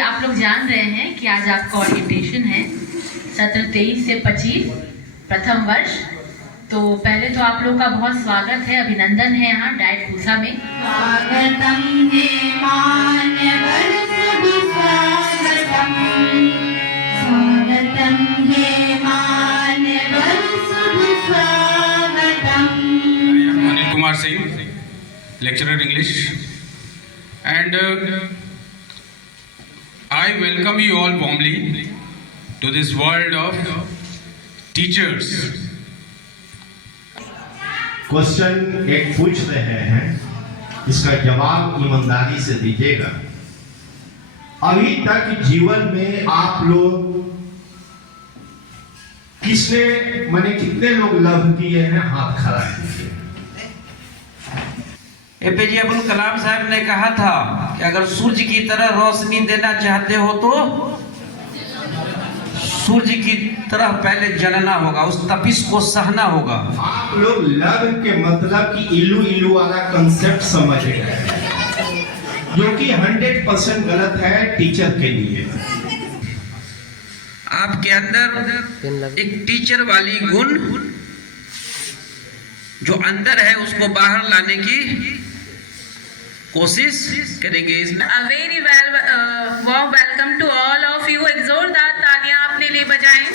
आप लोग जान रहे हैं कि आज आपका ओरिएंटेशन है सत्र 23 से 25 प्रथम वर्ष। तो पहले तो आप लोग का बहुत स्वागत है, अभिनंदन है यहाँ डाइट पूसा में। स्वागतम हे मान्यवर सभी स्वागतम, स्वागतम हे मान्यवर सभी स्वागतम। Anil Kumar Singh, lecturer English, and I welcome you all warmly to this world of teachers. Question एक पूछ रहे हैं, इसका जवाब ईमानदारी से दीजिएगा। अभी तक जीवन में आप लोग कितने लोग लव किए हैं? हाथ खड़ा कीजिए। एपीजे अब्दुल कलाम साहब ने कहा था कि अगर सूर्य की तरह रोशनी देना चाहते हो तो सूर्य की तरह पहले जलना होगा, उस तपिश को सहना होगा। आप लोग लव के मतलब कि इल्लू इल्लू वाला कंसेप्ट समझ गए, जो कि 100% गलत है टीचर के लिए। आपके अंदर एक टीचर वाली गुण जो अंदर है उसको बाहर लाने की कोशिश करेंगे। A very warm welcome to all of you. एक जोरदार तालियां अपने लिए बजाएं।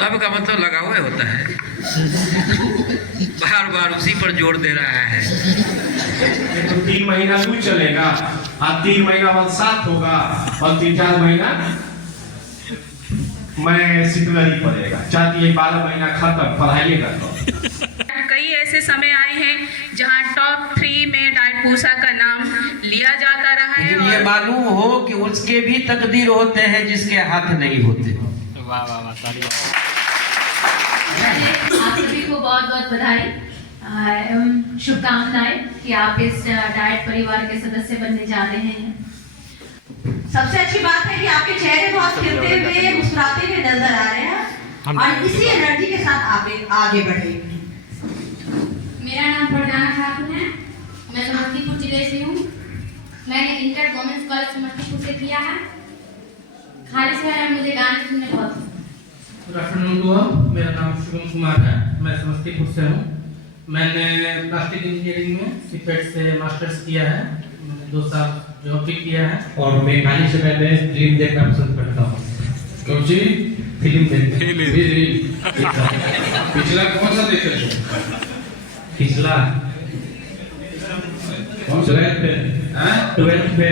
लव का मतलब लगा हुआ होता है, बार बार उसी पर जोर दे रहा है। तो 3 महीना दूर चलेगा और 3 महीना बाद साथ होगा और 3-4 महीना मैं सिकलरी पड़ेगा। चाहती है 12 महीना खत्म, पढ़ाइएगा तो। कई ऐसे समय आए हैं जहां टॉप 3 में डाइट पूसा का नाम लिया जाता रहा है। ये मालूम हो कि उसके भी तकदीर होते हैं जिसके हाथ नहीं होते। वाह वाह वाह, तालियां। आप सभी को बहुत बहुत बधाई एवं शुभकामनाएं कि आप इस डाइट परिवार के सदस्य बनने जा रहे हैं। सबसे अच्छी बात है कि आपके चेहरे बहुत खिलते हुए, मुस्कुराते हुए नजर आ रहे हैं और इसी एनर्जी के साथ आगे बढ़े। मेरा नाम फरजाना खातून है, मैं समस्तीपुर जिले से हूँ। मैंने इंटर वुमेन्स कॉलेज समस्तीपुर से किया है। खालिश है, मुझे गाने सुनने बहुत पसंद। गुड आफ्टरनून, मेरा नाम शुभम कुमार है, मैं समस्तीपुर से हूँ। मैंने प्लास्टिक इंजीनियरिंग में सीपेट से मास्टर्स किया है, मैंने 2 साल जॉब भी किया है। और मैं गाने से पहले फिल्म देखना पसंद करता हूँ। कौन सी फिल्म देखना? पिछला कौन सा देखे थे? पिछला कौन सा? 12th पे।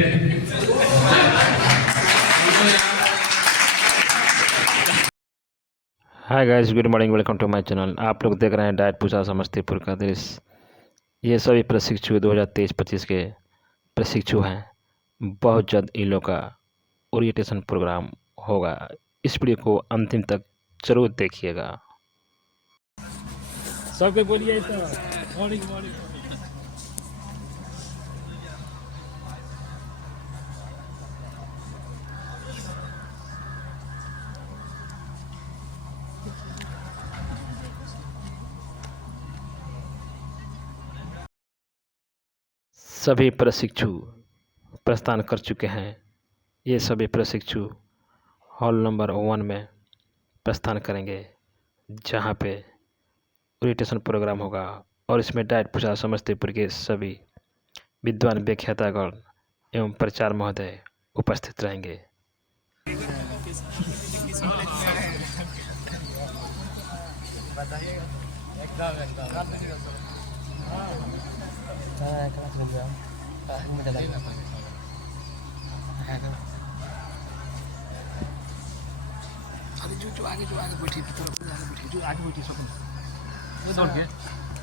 Hi guys, good morning, welcome to my channel. आप लोग देख रहे हैं डाइट पूसा समस्तीपुर का दृश्य। ये सभी प्रशिक्षु 2023-25 के प्रशिक्षु हैं। बहुत जल्द इन लोग का ओरिएंटेशन प्रोग्राम होगा। इस वीडियो को अंतिम तक जरूर देखिएगा। सबके बोलिए तो मॉर्निंग मॉर्निंग। सभी प्रशिक्षु प्रस्थान कर चुके हैं। ये सभी प्रशिक्षु हॉल नंबर 1 में प्रस्थान करेंगे, जहां पे ओरिएंटेशन प्रोग्राम होगा और इसमें डाइट पूसा समस्तीपुर के सभी विद्वान व्याख्यातागण एवं प्रचार महोदय उपस्थित रहेंगे। जो आगे बैठी जो आगे बैठी सब वो दौड़ के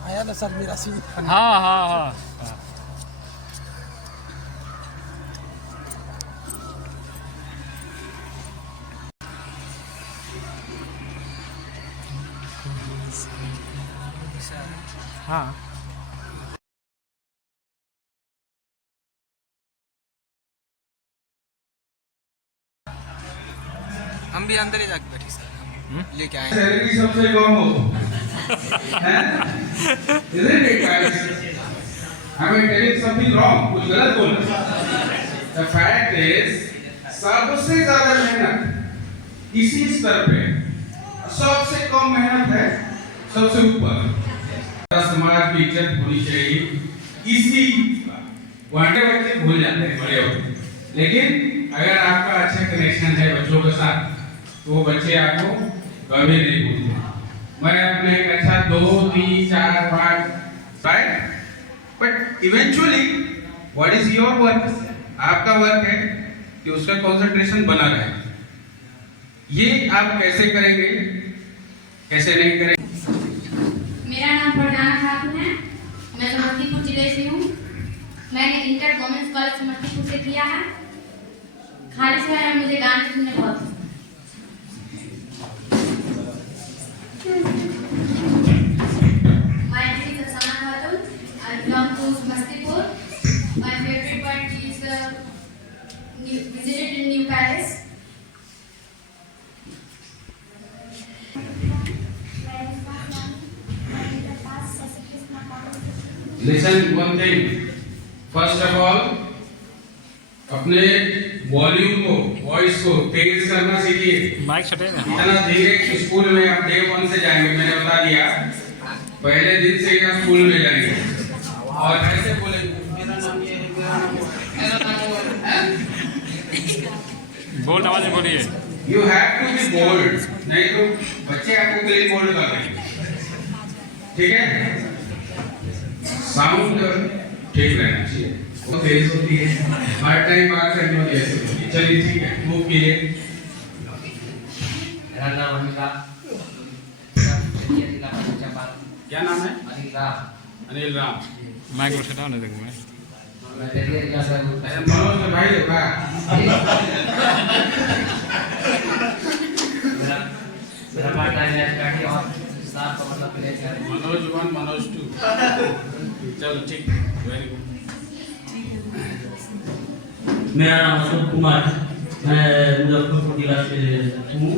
आया ना सर मेरा सीन। हाँ हाँ हाँ हाँ। हम भी अंदर ही जाके बैठे सर, लेके आए। सैलरी सबसे कम हो हैं? Isn't it guys? Am I telling something wrong? कुछ गलत बोल रहे हैं? द फैक्ट इज सबसे ज्यादा मेहनत इसी स्तर पे, सबसे कम मेहनत है सबसे ऊपर। समाज की इज्जत होनी चाहिए इसी वाटे बच्चे भूल जाते हैं बड़े होते, लेकिन अगर आपका अच्छा कनेक्शन है बच्चों के साथ तो वो बच्चे आपको कभी नहीं भूलते। मैं अपने कक्षा 2, 3, 4, 5 right, but eventually what is your work, आपका वर्क है कि उसका कंसंट्रेशन बना रहे। ये आप कैसे करेंगे, कैसे नहीं करेंगे? मेरा नाम फरजाना खातून है, मैं समस्तीपुर जिले से हूँ। मैंने इंटर वुमेन्स कॉलेज समस्तीपुर से किया है। खाली समय में मुझे गाने सुनने बहुत पसंद है। My name is Afsana Khatun. I belong to Samastipur. My favorite part is visited in New Palace. Listen one thing. First of all, अपने वॉल्यूम को, वॉइस को तेज करना सीखिए। माइक छटेगा। इतना धीरे स्कूल में आप डे 1 से जाएंगे, मैंने बता दिया, पहले दिन से ही आप स्कूल में जाएंगे और ऐसे बोलेंगे मेरा नाम ये है, मेरा नाम है। बोल्ड आवाज में बोलिए। You have to be bold, नहीं तो बच्चे आपको क्लीन बोल्ड कर देंगे, ठीक है? साउंड ठीक रहना चाहिए, वो तेज होती है, हर टाइम बात करने वाली ऐसे होती है। चलिए ठीक है, मूव कीजिए। मेरा नाम अनिल राम। क्या नाम है? अनिल राम। अनिल राम। माइक को छटाओ ना देखो मैं। मनोज का भाई होगा। मेरा पार्ट टाइम है काटी और साथ को मतलब प्ले कर मनोज 1, मनोज 2। चलो ठीक, वेरी गुड। मेरा नाम अशोक कुमार, मैं मुजफ्फरपुर जिला से हूँ।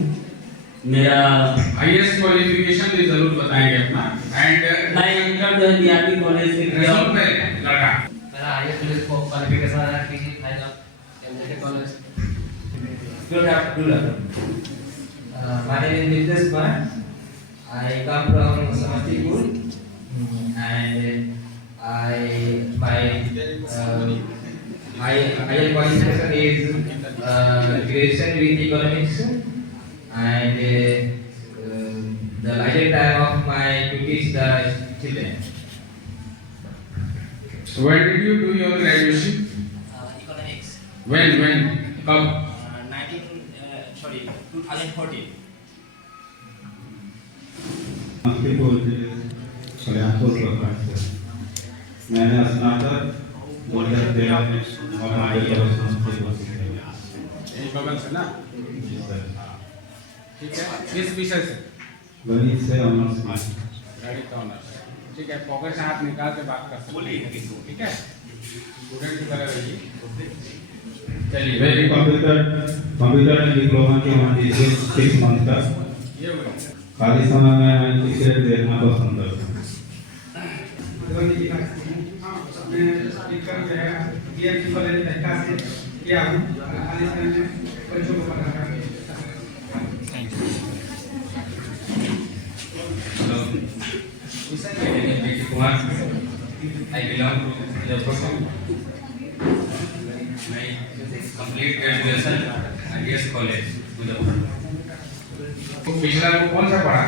मेरा हाईएस्ट क्वालिफिकेशन भी जरूर बताएंगे अपना। एंड मैं इंटर जो है डीआरपी कॉलेज से किया हूँ। लड़का मेरा हाईएस्ट क्वालिफिकेशन है PG final MJ college. Good afternoon. My name is Nitesh Kumar. I come from Samastipur and my higher qualification is graduation with economics and the leisure time of my to teach the children. So when did you do your graduation? Economics. When? कब? 2014. समस्तीपुर जिले कल्याणपुर प्रखंड से मैंने स्नातक 2013 में और आगे समस्तीपुर से किया। यही बगल से ना? ठीक है, किस विषय से? गणित से ऑनर्स में। गणित ऑनर्स, ठीक है। पॉकेट से हाथ निकाल के बात कर सकते हैं, ठीक है? स्टूडेंट की तरह रहिए। चलिए, मेरी कंप्यूटर में डिप्लोमा की हमारी 6 मंथ का। ये हुआ खाली समय में मैं क्रिकेट देखना पसंद करता हूँ। I belong to Muzaffarpur. My complete graduation IS college Muzaffarpur. पिछला वो कौन सा पढ़ा?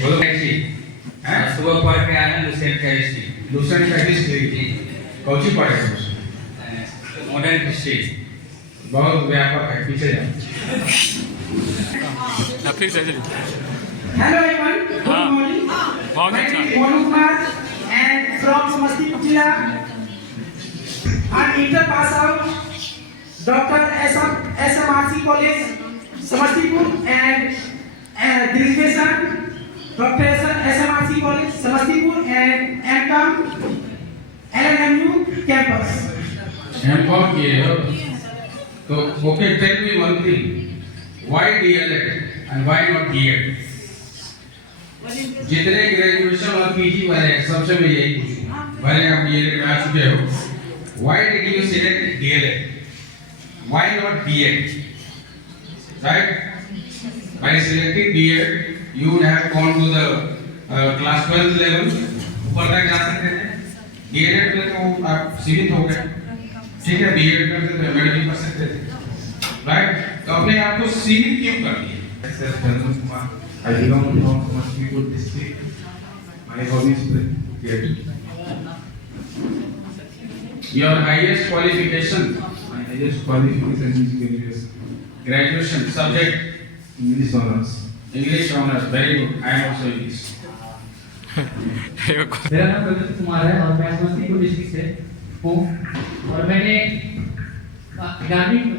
बोलो कैसी? हैं? सुबह पढ़ के आया लुसेंट का हिस्ट्री। लुसेंट का हिस्ट्री कौन सी पढ़े हो? Modern history. बहुत व्यापक है, पीछे जाओ। फिर से चलिए। Hello everyone, good morning. बहुत My अच्छा। name is Monu Kumar and from Samastipur Jilla. I'm inter pass out. Dr. SMRC College, Samastipur and graduation Dr. SMRC College, Samastipur and MCOM LNMU campus. MCOM किए हो? तो okay, tell me one thing. Why DLED and why not DED? जितने graduation और PG वाले हैं सबसे मैं यही पूछूंगा। भले आप DLED में आ चुके हो, Why did you select DLED? Why not B.Ed? Right? By selecting B.Ed, you would have gone to the class 12 level. ऊपर तक जा सकते थे. DLED में तो आप सीमित हो गए. ठीक है, B.Ed करते तो M.Ed भी कर सकते थे. Right? तो अपने आप को सीमित क्यों कर दिए? I belong from Samastipur district. My hobby is cricket. Your highest qualification? My highest qualification is graduation. Subject? English honors. English honors. Very good. I am also English. मेरा नाम प्रगति कुमार है और मैं समस्तीपुर डिस्ट्रिक्ट से हूँ और मैंने 12वीं की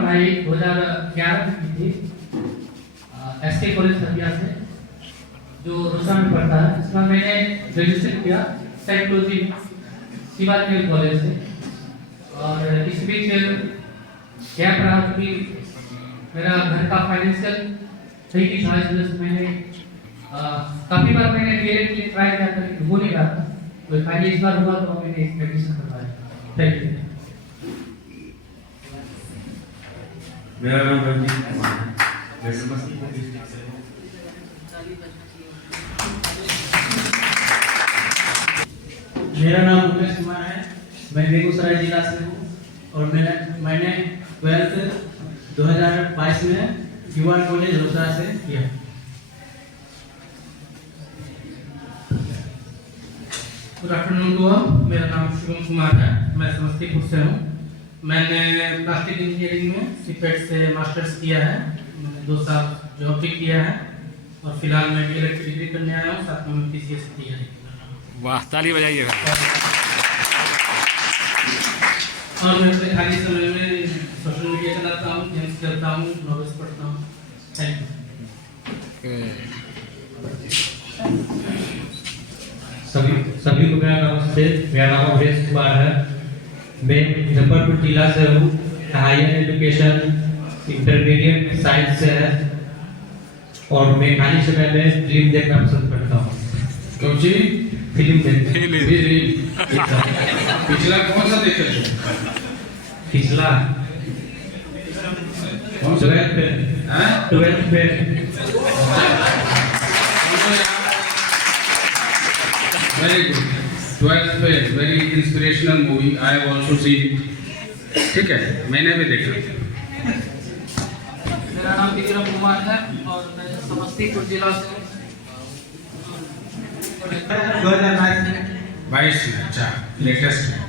पढ़ाई 2011 में की थी एसके कॉलेज सतिया से जो रोसा में पढ़ता है. इसमें मैंने ग्रेजुएशन किया साइकोलॉजी शिवाजी कॉलेज से और इस बीच गैप रहा क्योंकि मेरा घर का फाइनेंशियल सही नहीं था. इस वजह से मैंने काफ़ी बार मैंने डीएलएड के लिए ट्राई किया था लेकिन हो नहीं रहा था. तो फाइनली इस बार हुआ तो मैंने इसमें एडमिशन करवाया. Thank you. मेरा नाम रंजीत कुमार है. मैं समस्तीपुर डिस्ट्रिक्ट से हूँ. मेरा नाम उमेश कुमार है. मैं बेगूसराय जिला से हूँ और मैंने 12th 2022 में युवा कॉलेज रोसड़ा से किया. Good afternoon to all. मेरा नाम शुभम कुमार है. मैं समस्तीपुर से हूँ. मैंने प्लास्टिक इंजीनियरिंग में सीपेट से मास्टर्स किया है. मैंने 2 साल जॉब भी किया है और फिलहाल मैं डीएलएड की डिग्री करने आया हूँ. साथ में मैं पीसीएस की तैयारी कर रहा हूँ. वाह, ताली बजाइएगा. और मैं अपने खाली समय में सोशल मीडिया चलाता हूँ, गेम्स खेलता हूँ, नॉवेल्स पढ़ता हूँ. Thank you. सभी को मेरा नमस्ते. मेरा नाम अवधेश कुमार है. मैं मुजफ्फरपुर जिला से हूँ. हायर एजुकेशन इंटरमीडिएट साइंस से है और मैं खाली समय में फिल्म देखना पसंद करता हूँ. कौन सी फिल्म देखना? पिछला कौन सा देखे थे? पिछला कौन सा? 12th पे. Very good. 12th पे very inspirational movie. I have also seen it. ठीक है, मैंने भी देखा. मेरा नाम विक्रम कुमार है और मैं समस्तीपुर जिला से 2022 में. अच्छा, लेटेस्ट में.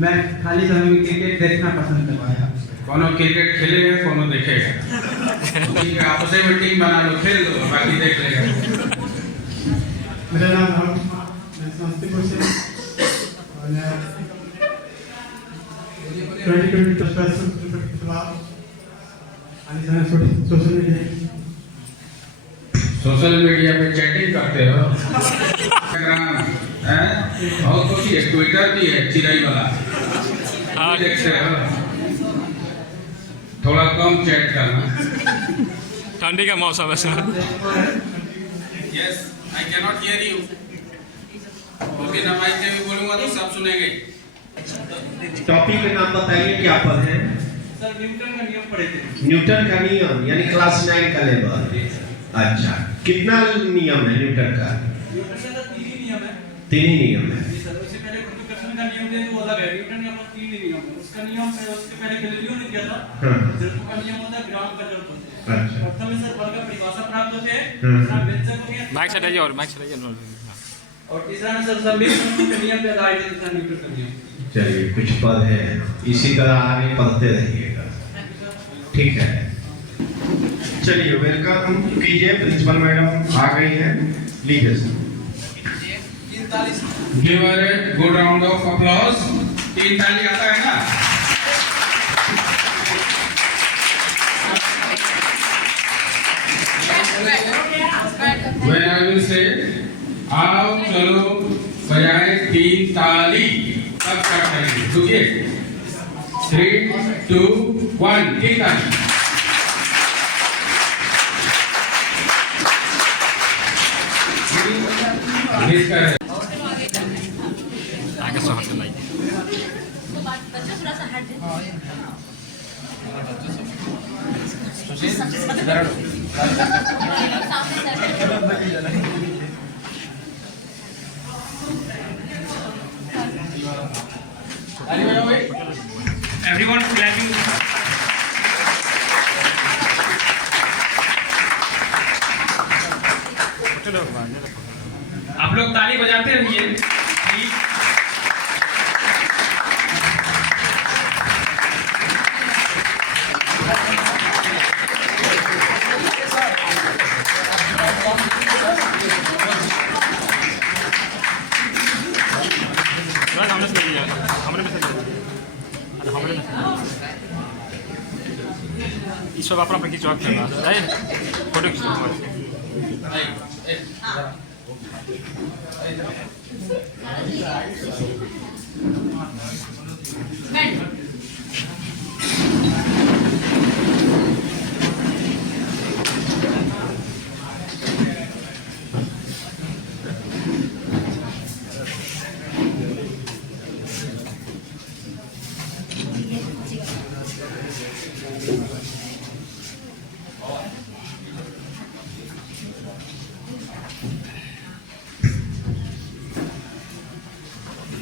मैं खाली समय में क्रिकेट देखना पसंद करता हूँ. कोनो क्रिकेट खेलेगा, कोनो देखेगा. ठीक है, आपस में टीम बना लो, खेल दो, बाकी देख लेगा. मेरा नाम राम कुमार. मैं समस्तीपुर से और मैं 2020 स्पेशल क्रिकेट के खिलाफ सोशल मीडिया पे चैटिंग करते हो. इंस्टाग्राम है और कुछ है, ट्विटर भी है चिराई वाला. देखते हो. थोड़ा कम चैट करना. ठंडी का मौसम है sir. Yes, I can not here you. बिना माइक के भी बोलूंगा तो सब सुनेंगे. टॉपिक का नाम बताइए, क्या पद है? सर न्यूटन का नियम पढ़े थे. न्यूटन का नियम यानी क्लास 9 का लेवल. अच्छा, कितना नियम है न्यूटन का? न्यूटन का 3 ही नियम है. 3 ही नियम है. सर उससे पहले गुरुत्वाकर्षण का नियम है वो अलग है. न्यूटन का 3 ही नियम है. उसका नियम है उससे पहले गैलीलियो ने दिया था. जड़त्व का नियम होता है ग्राउंड का जड़त्व. अच्छा. प्रथम में सर बल का परिभाषा प्राप्त होते हैं. हाँ. व्यंजक हो गया. माइक से जाइए और माइक से जाइए. और तीसरा में सर समीकरण के नियम पे आधारित है जितना न्यूटन का नियम. चलिए, कुछ पद है, इसी तरह आगे पढ़ते रहिएगा. ठीक है, चलिए वेलकम कीजिए. प्रिंसिपल मैडम आ गई है. लीजिए sir. Give her a good round of applause. 3 ताली आता है ना? When I will say, आओ चलो बजाए 3 ताली, तब स्टार्ट करेंगे. रुकिए. 3, 2, 1, 3 ताली. आगे से हाथ चलाइए. Everyone clapping. आप लोग ताली बजाते रहिए प्लीज। ईश्वर अपना की जॉब करना है photo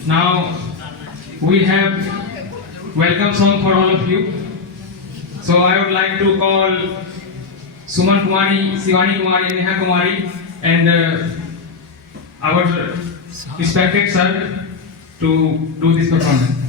Now we have welcome song for all of you. So I would like to call Suman Kumari, Shivani Kumari, and Neha Kumari, and our respected sir to do this performance.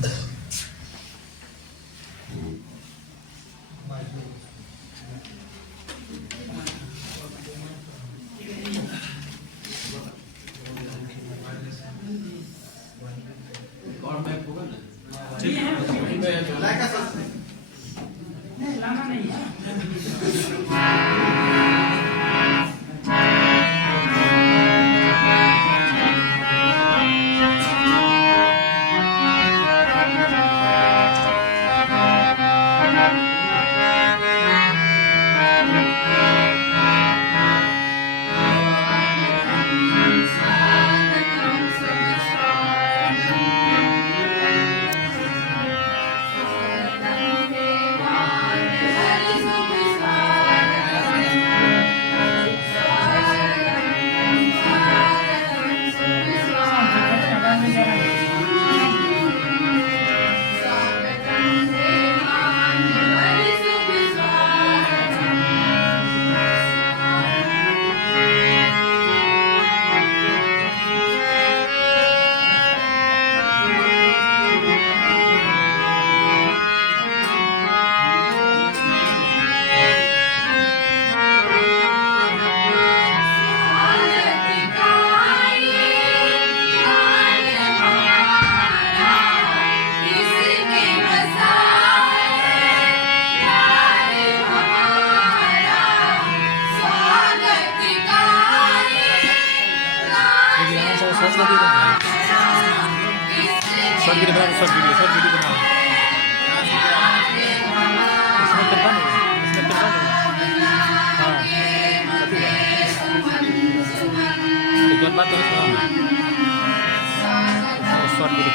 बात तो सुना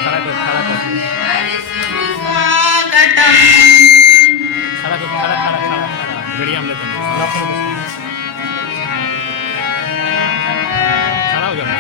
खड़ा कर medium लेते हैं खड़ा हो जाना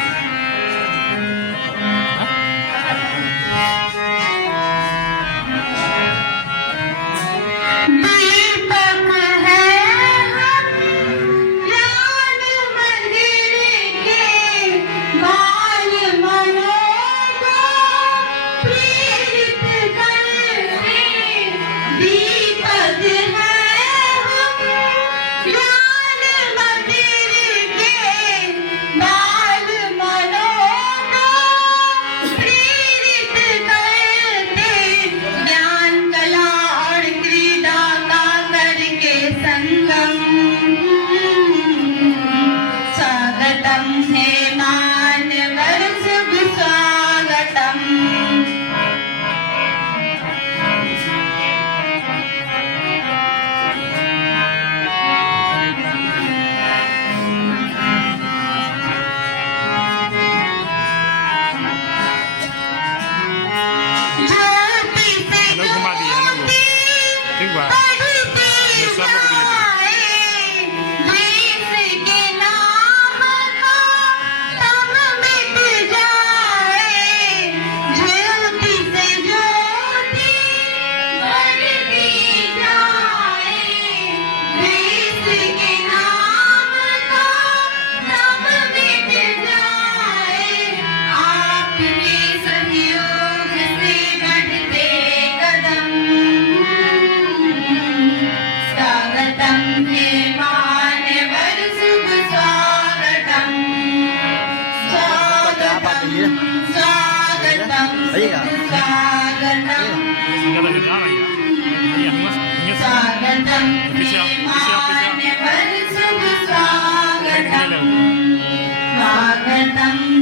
स्वागतम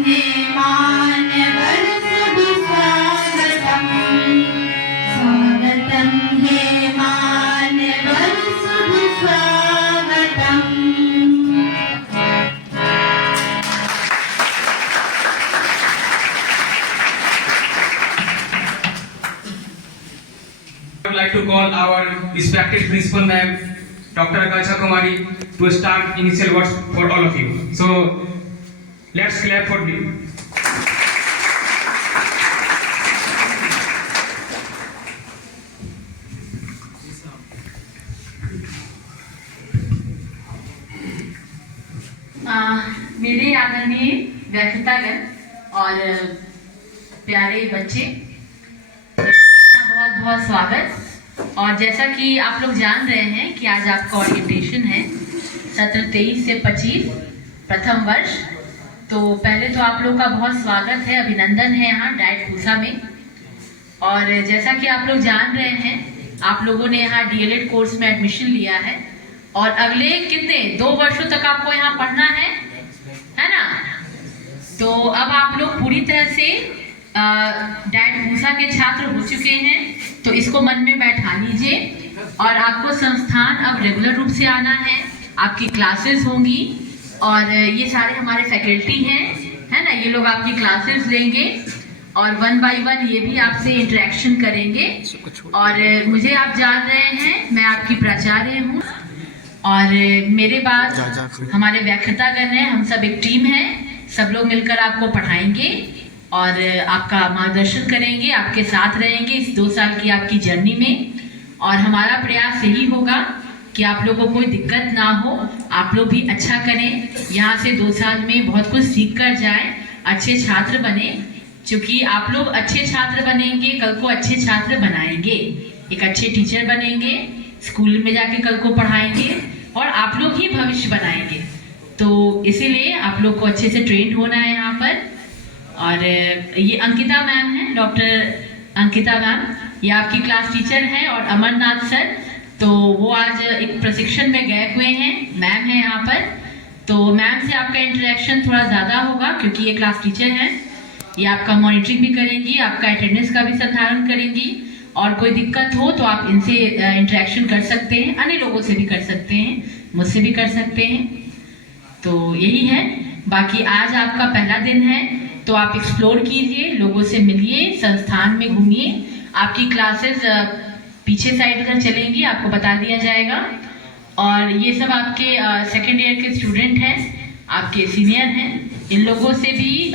हे मान्यवर शुभ स्वागतम स्वागतम हे मान्यवर शुभ स्वागतम I would like to call our respected principal ma'am, Dr. Akalsha Kumari, to start initial words for all of you. So let's clap for him. मेरे आदरणीय व्याख्यातागण और प्यारे बच्चे, बहुत बहुत स्वागत। और जैसा कि आप लोग जान रहे हैं कि आज आपका ओरिएंटेशन है सत्र 23 से 25 प्रथम वर्ष। तो पहले तो आप लोग का बहुत स्वागत है, अभिनंदन है यहाँ डाइट पूसा में। और जैसा कि आप लोग जान रहे हैं, आप लोगों ने यहाँ डीएलएड कोर्स में एडमिशन लिया है और अगले कितने 2 वर्षों तक आपको यहाँ पढ़ना है ना। तो अब आप लोग पूरी तरह से डाइट पूसा के छात्र हो चुके हैं, तो इसको मन में बैठा लीजिए। और आपको संस्थान अब रेगुलर रूप से आना है, आपकी क्लासेस होंगी और ये सारे हमारे फैकल्टी हैं, है ना। ये लोग आपकी क्लासेस लेंगे और 1 बाय 1 ये भी आपसे इंटरेक्शन करेंगे। और मुझे आप जान रहे हैं, मैं आपकी प्राचार्य हूँ और मेरे बाद हमारे व्याख्यातागण हैं, हम सब एक टीम है, सब लोग मिलकर आपको पढ़ाएंगे और आपका मार्गदर्शन करेंगे, आपके साथ रहेंगे इस 2 साल की आपकी जर्नी में। और हमारा प्रयास यही होगा कि आप लोगों को कोई दिक्कत ना हो, आप लोग भी अच्छा करें, यहाँ से 2 साल में बहुत कुछ सीख कर जाएं, अच्छे छात्र बने। क्योंकि आप लोग अच्छे छात्र बनेंगे, कल को अच्छे छात्र बनाएंगे, एक अच्छे टीचर बनेंगे, स्कूल में जाके कल को पढ़ाएंगे और आप लोग ही भविष्य बनाएंगे। तो इसीलिए आप लोग को अच्छे से ट्रेन होना है यहाँ पर। और ये अंकिता मैम है, डॉक्टर अंकिता मैम, ये आपकी क्लास टीचर हैं। और अमरनाथ सर, तो वो आज एक प्रशिक्षण में गए हुए हैं, मैम है यहाँ पर। तो मैम से आपका इंटरेक्शन थोड़ा ज़्यादा होगा क्योंकि ये क्लास टीचर हैं, ये आपका मॉनिटरिंग भी करेंगी, आपका अटेंडेंस का भी संधारण करेंगी। और कोई दिक्कत हो तो आप इनसे इंटरेक्शन कर सकते हैं, अन्य लोगों से भी कर सकते हैं, मुझसे भी कर सकते हैं। तो यही है। बाकी आज आपका पहला दिन है, तो आप एक्सप्लोर कीजिए, लोगों से मिलिए, संस्थान में घूमिए। आपकी क्लासेस पीछे साइड उधर चलेंगी, आपको बता दिया जाएगा। और ये सब आपके सेकेंड ईयर के स्टूडेंट हैं, आपके सीनियर हैं। इन लोगों से भी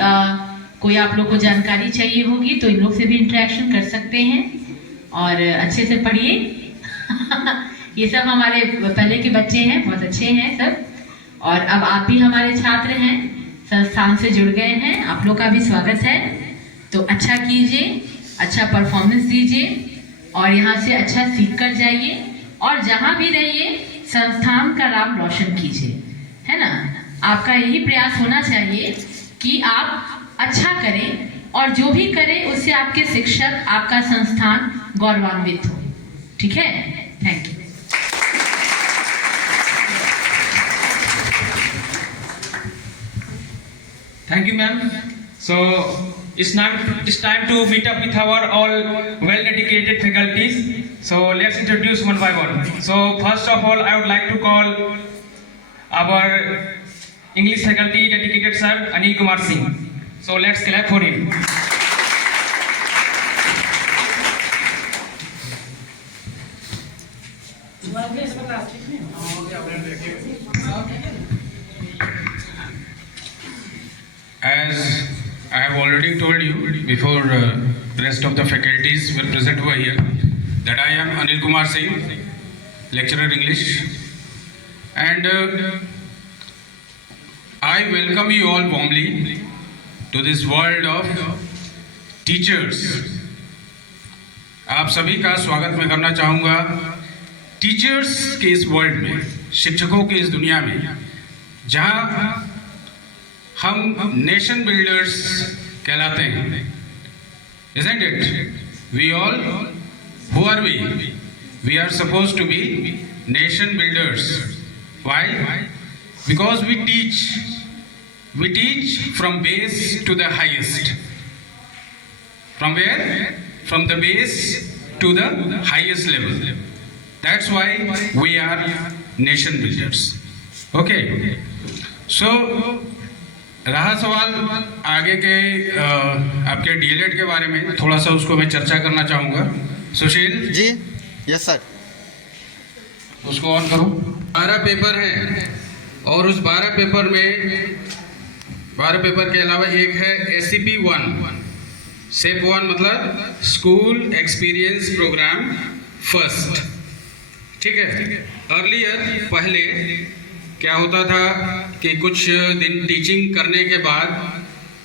कोई आप लोग को जानकारी चाहिए होगी तो इन लोग से भी इंटरेक्शन कर सकते हैं और अच्छे से पढ़िए। ये सब हमारे पहले के बच्चे हैं, बहुत अच्छे हैं सब। और अब आप भी हमारे छात्र हैं, संस्थान से जुड़ गए हैं, आप लोग का भी स्वागत है। तो अच्छा कीजिए, अच्छा परफॉर्मेंस दीजिए और यहाँ से अच्छा सीख कर जाइए। और जहाँ भी रहिए संस्थान का नाम रोशन कीजिए, है ना। आपका यही प्रयास होना चाहिए कि आप अच्छा करें और जो भी करें उससे आपके शिक्षक, आपका संस्थान गौरवान्वित हो। ठीक है, thank you. Thank you, ma'am. So it's time to meet up with our all well-dedicated faculties. So let's introduce one by one. So first of all, I would like to call our English faculty dedicated sir, Anil Kumar Singh. So let's clap for him. As I have already told you before, the rest of the faculties will present over here, that I am Anil Kumar Singh, lecturer English, and I welcome you all warmly to this world of teachers. आप सभी का स्वागत मैं करना चाहूँगा teachers के इस world में, शिक्षकों की इस दुनिया में, जहाँ हम नेशन बिल्डर्स कहलाते हैं, isn't it? We all Who are we? We are supposed to be nation builders. Why? Because we teach. We teach from base to the highest. From where? From the base to the highest level. That's why we are nation builders. Okay. So रहा सवाल आगे के आपके DElEd के बारे में, थोड़ा सा उसको मैं चर्चा करना चाहूँगा। Sushil ji, yes sir. उसको ऑन करो। 12 पेपर हैं और उस 12 पेपर में 12 पेपर के अलावा एक है SCP 1। SEP 1 मतलब स्कूल एक्सपीरियंस प्रोग्राम फर्स्ट। ठीक है। अर्लियर पहले क्या होता था कि कुछ दिन टीचिंग करने के बाद,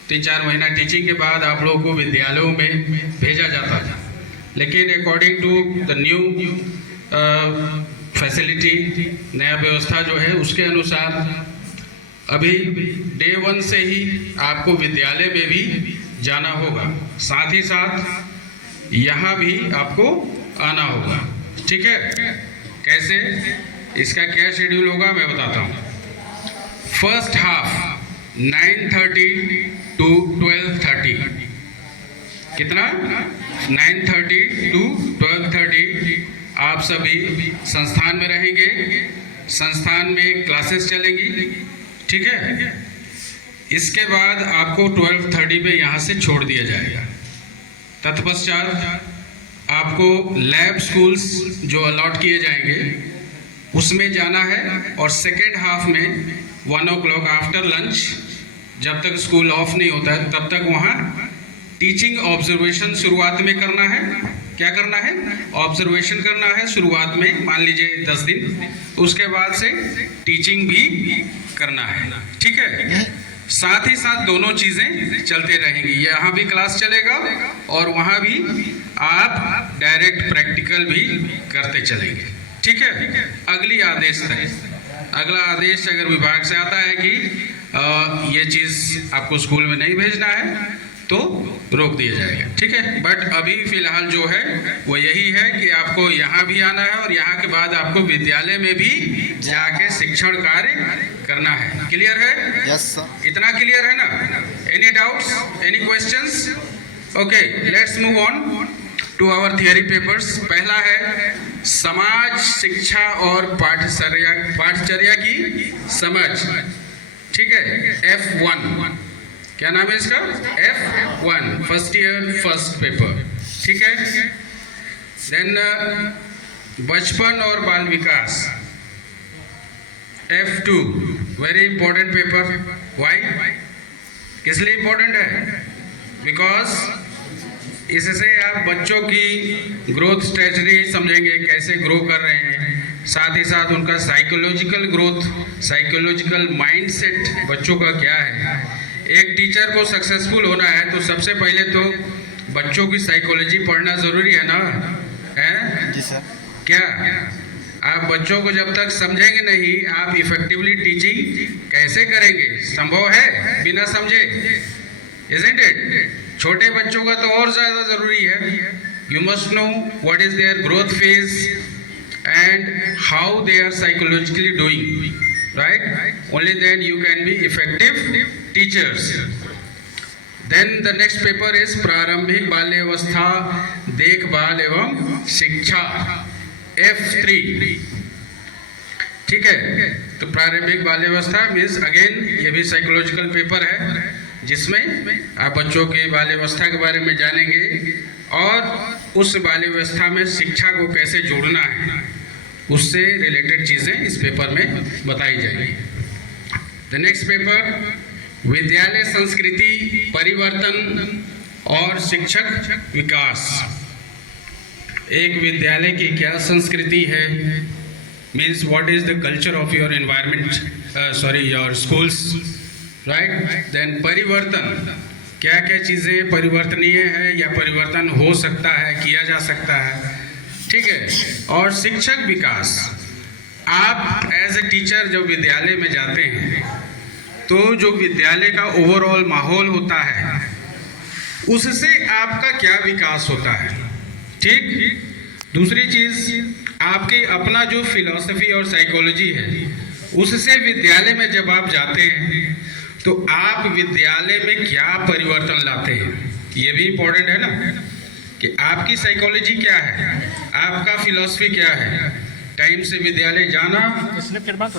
3-4 महीना टीचिंग के बाद आप लोगों को विद्यालयों में भेजा जाता था। लेकिन according to the new facility, नया व्यवस्था जो है उसके अनुसार अभी डे 1 से ही आपको विद्यालय में भी जाना होगा, साथ ही साथ यहाँ भी आपको आना होगा। ठीक है। कैसे, इसका क्या शेड्यूल होगा मैं बताता हूँ। First half 9:30 to 12:30। कितना? 9:30 to 12:30 आप सभी संस्थान में रहेंगे। संस्थान में क्लासेस चलेंगी। ठीक है। इसके बाद आपको 12:30 पे यहाँ से छोड़ दिया जाएगा। तत्पश्चात आपको लैब स्कूल्स जो अलॉट किए जाएंगे उसमें जाना है, और सेकेंड हाफ में 1 o'clock आफ्टर लंच, जब तक स्कूल ऑफ नहीं होता है तब तक वहाँ टीचिंग ऑब्जर्वेशन शुरुआत में करना है। क्या करना है? ऑब्जर्वेशन करना है शुरुआत में, मान लीजिए 10 दिन। उसके बाद से टीचिंग भी करना है। ठीक है। साथ ही साथ दोनों चीज़ें चलते रहेंगी, यहाँ भी क्लास चलेगा और वहाँ भी आप डायरेक्ट प्रैक्टिकल भी करते चलेंगे। ठीक है। अगली आदेश तक, अगला आदेश अगर विभाग से आता है कि ये चीज़ आपको स्कूल में नहीं भेजना है तो रोक दिया जाएगा। ठीक है। बट अभी फिलहाल जो है वो यही है कि आपको यहाँ भी आना है और यहाँ के बाद आपको विद्यालय में भी जाके शिक्षण कार्य करना है। क्लियर है? Yes sir. इतना क्लियर है ना? Any doubts, any questions? Okay, let's move on to our theory papers. पहला है समाज, शिक्षा और पाठचर्या की समझ। ठीक है। F1। क्या नाम है इसका? F1, first year first paper. ठीक है। देन बचपन और बाल विकास, F2, very important paper. Why? किस लिए इंपॉर्टेंट है? बिकॉज इससे आप बच्चों की ग्रोथ स्ट्रेटजी समझेंगे, कैसे ग्रो कर रहे हैं। साथ ही साथ उनका साइकोलॉजिकल ग्रोथ, साइकोलॉजिकल माइंडसेट बच्चों का क्या है। एक टीचर को सक्सेसफुल होना है तो सबसे पहले तो बच्चों की साइकोलॉजी पढ़ना ज़रूरी है ना? है जी सर। क्या आप बच्चों को जब तक समझेंगे नहीं, आप इफेक्टिवली टीचिंग कैसे करेंगे? संभव है बिना समझे? Isn't it? छोटे बच्चों का तो और ज़्यादा ज़रूरी है। You must know what is their growth phase and how they are psychologically doing, right? Only then you can be effective teachers. Then the next paper is प्रारंभिक बाल्यावस्था देखभाल एवं शिक्षा, F3। ठीक है। तो प्रारंभिक बाल्यावस्था मीन्स अगेन ये भी साइकोलॉजिकल पेपर है, जिसमें आप बच्चों के बाल्यावस्था के बारे में जानेंगे और उस बाल्यावस्था में शिक्षा को कैसे जोड़ना है, उससे रिलेटेड चीज़ें इस पेपर में बताई जाएगी। द नेक्स्ट पेपर विद्यालय संस्कृति परिवर्तन और शिक्षक विकास। एक विद्यालय की क्या संस्कृति है, means what is the culture of your environment, your schools, right. Then परिवर्तन, क्या क्या चीज़ें परिवर्तनीय है या परिवर्तन हो सकता है, किया जा सकता है। ठीक है। और शिक्षक विकास, आप एज ए टीचर जब विद्यालय में जाते हैं तो जो विद्यालय का ओवरऑल माहौल होता है उससे आपका क्या विकास होता है। ठीक। दूसरी चीज, आपकी अपना जो फिलॉसफी और साइकोलॉजी है, उससे विद्यालय में जब आप जाते हैं तो आप विद्यालय में क्या परिवर्तन लाते हैं, ये भी इम्पोर्टेंट है ना, कि आपकी साइकोलॉजी क्या है, आपका फिलॉसफी क्या है, टाइम से विद्यालय जाना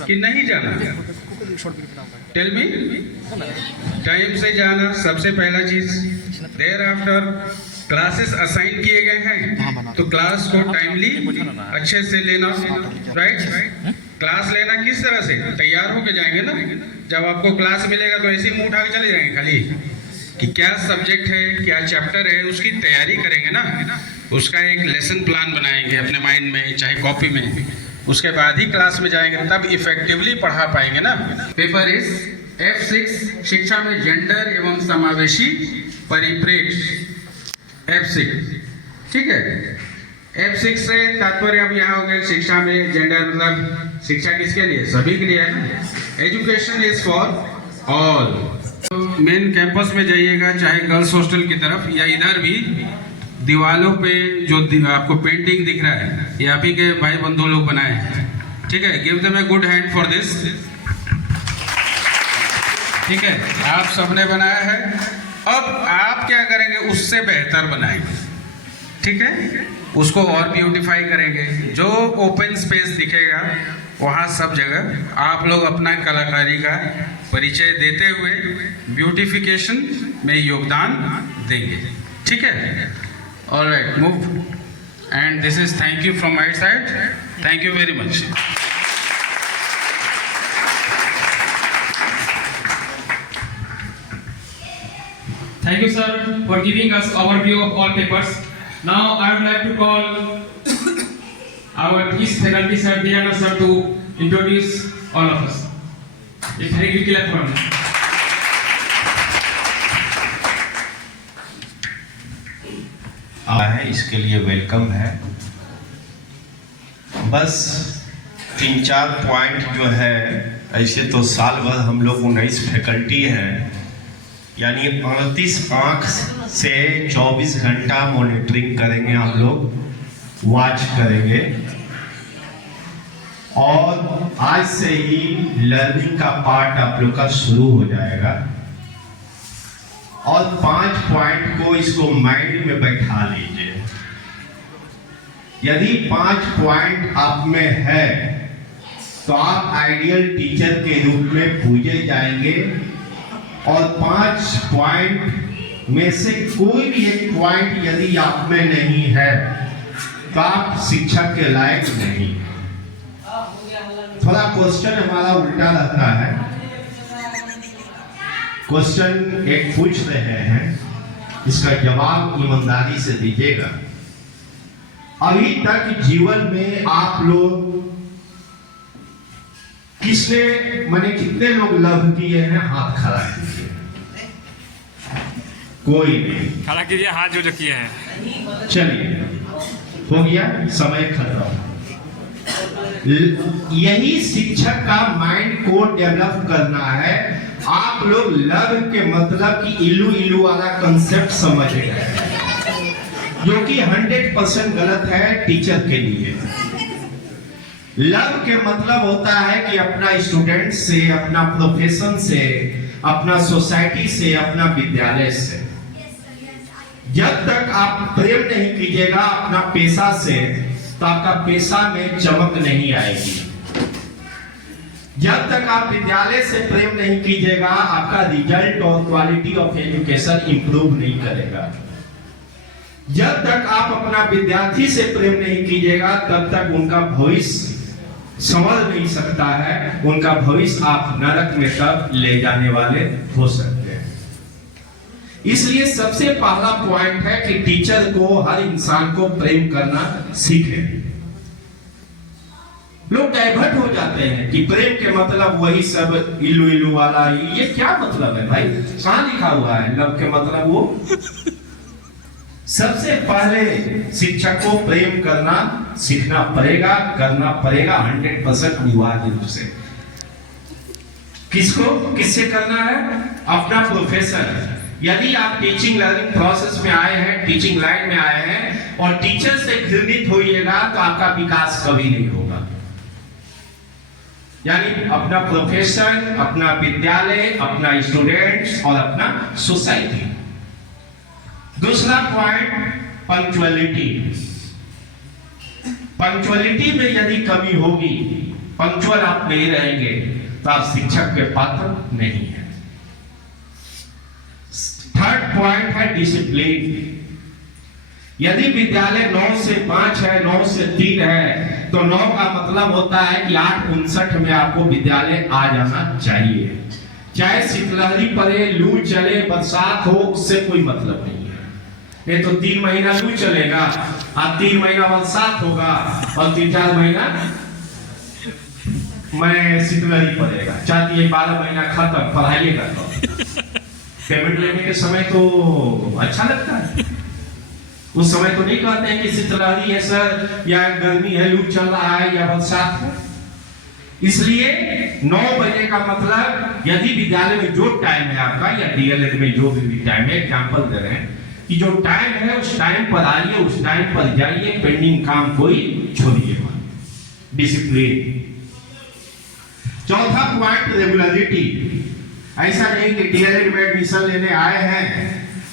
कि नहीं जाना। टेल मी, टाइम से जाना सबसे पहला चीज। देयर आफ्टर क्लासेस असाइन किए गए हैं तो क्लास को टाइमली अच्छे से लेना, राइट। क्लास लेना किस तरह से, तैयार होकर जाएंगे ना। जब आपको क्लास मिलेगा तो ऐसे ही मुंह उठा के चले जाएंगे खाली, कि क्या सब्जेक्ट है, क्या चैप्टर है, उसकी तैयारी करेंगे ना, उसका एक लेसन प्लान बनाएंगे अपने माइंड में, चाहे कॉपी में, उसके बाद ही क्लास में जाएंगे, तब इफेक्टिवली पढ़ा पाएंगे ना। पेपर इज F6 शिक्षा में जेंडर एवं समावेशी परिप्रेक्ष्य, F6, ठीक है। F6 से तात्पर्य अब यहाँ हो गया शिक्षा में जेंडर, मतलब शिक्षा किसके लिए, सभी के लिए है ना। Education is for all. Main campus में जाइएगा, चाहे गर्ल्स हॉस्टल की तरफ या इधर भी, दीवालों पे जो आपको पेंटिंग दिख रहा है, ये आप ही के भाई बंधु लोग बनाए हैं, ठीक है। Give them a good hand for this, ठीक है। आप सबने बनाया है, अब आप क्या करेंगे, उससे बेहतर बनाएंगे, ठीक है। उसको और ब्यूटीफाई करेंगे। जो ओपन स्पेस दिखेगा वहाँ सब जगह आप लोग अपना कलाकारी का परिचय देते हुए ब्यूटिफिकेशन में योगदान देंगे, ठीक है। Alright, move, and this is thank you from my side, thank you very much. Thank you, sir, for giving us overview of all papers. Now, I would like to call our his faculty, sir, Diana, sir, to introduce all of us. A very big clap for him. है, इसके लिए welcome है। बस 3-4 point जो है, ऐसे तो साल भर हम लोग 19 फैकल्टी हैं, यानी 38 आँख से 24 घंटा मॉनिटरिंग करेंगे हम लोग, वॉच करेंगे। और आज से ही लर्निंग का पार्ट आप लोग का शुरू हो जाएगा। और 5 पॉइंट को इसको माइंड में बैठा लीजिए। यदि 5 पॉइंट आप में है तो आप आइडियल टीचर के रूप में पूजे जाएंगे। और 5 पॉइंट में से कोई भी एक पॉइंट यदि आप में नहीं है तो आप शिक्षक के लायक नहीं। थोड़ा क्वेश्चन हमारा उल्टा रहता है। क्वेश्चन एक पूछ रहे हैं, इसका जवाब ईमानदारी से दीजिएगा। अभी तक जीवन में आप लोग किसने, माने कितने लोग लव किए हैं, हाथ खड़ा कीजिए। कोई नहीं, खड़ा कीजिए हाथ जो किए हैं। चलिए, हो गया, समय खत्म। यही शिक्षक का माइंड को डेवलप करना है। आप लोग लव के मतलब कि इल्लू इल्लू वाला कंसेप्ट समझ गए, जो कि 100% गलत है टीचर के लिए। लव के मतलब होता है कि अपना स्टूडेंट से, अपना प्रोफेशन से, अपना सोसाइटी से, अपना विद्यालय से। जब तक आप प्रेम नहीं कीजिएगा अपना पेशा से, तो आपका पेशा में चमक नहीं आएगी। जब तक आप विद्यालय से प्रेम नहीं कीजिएगा, आपका रिजल्ट और क्वालिटी ऑफ एजुकेशन इंप्रूव नहीं करेगा। जब तक आप अपना विद्यार्थी से प्रेम नहीं कीजिएगा, तब तक उनका भविष्य समझ नहीं सकता है। उनका भविष्य आप नरक में तब ले जाने वाले हो सकते हैं। इसलिए सबसे पहला पॉइंट है कि टीचर को, हर इंसान को प्रेम करना सीखे। लोग डाइवर्ट हो जाते हैं कि प्रेम के मतलब वही सब इल्लू इल्लू वाला। ये क्या मतलब है भाई, कहां लिखा हुआ है लव के मतलब? वो सबसे पहले शिक्षक को प्रेम करना सीखना पड़ेगा, करना पड़ेगा 100% अनिवार्य रूप से। किसको, किससे करना है? अपना प्रोफेसर, यदि आप टीचिंग लर्निंग प्रोसेस में आए हैं, टीचिंग लाइन में आए हैं और टीचर से घृणित होइएगा तो आपका विकास कभी नहीं होगा। यानी अपना प्रोफेशन, अपना विद्यालय, अपना स्टूडेंट्स और अपना सोसाइटी। दूसरा पॉइंट पंक्चुअलिटी। पंक्चुअलिटी में यदि कमी होगी, पंक्चुअल आप नहीं रहेंगे तो आप शिक्षक के पात्र नहीं है। थर्ड पॉइंट है डिसिप्लिन। यदि विद्यालय 9 से 5 है, 9 से 3 है, तो 9 का मतलब होता है कि 8:59 में आपको विद्यालय आ जाना चाहिए। चाहे शीतलहरी पड़े, लू चले, बरसात हो, उससे कोई मतलब नहीं है। नहीं तो 3 महीना लू चलेगा, अब 3 महीना बरसात होगा और 3-4 महीना मैं शीतलहरी पड़ेगा। चाहती है 12 महीना खत्म, पढ़ाइएगा तो पेमेंट लेने के समय तो अच्छा लगता है। उस समय तो नहीं कहते हैं कि शीतलहरी है सर, या गर्मी है, लू चल रहा है, या बरसात है। इसलिए 9 बजे का मतलब, यदि विद्यालय में जो टाइम है आपका, या डीएलएड में जो भी टाइम है, एग्जाम्पल दे रहे हैं कि जो टाइम है उस टाइम पर आइए, उस टाइम पर जाइए, पेंडिंग काम कोई छोड़िए। डिसिप्लिन। चौथा पॉइंट रेगुलरिटी। ऐसा नहीं कि डीएलएड में एडमिशन लेने आए हैं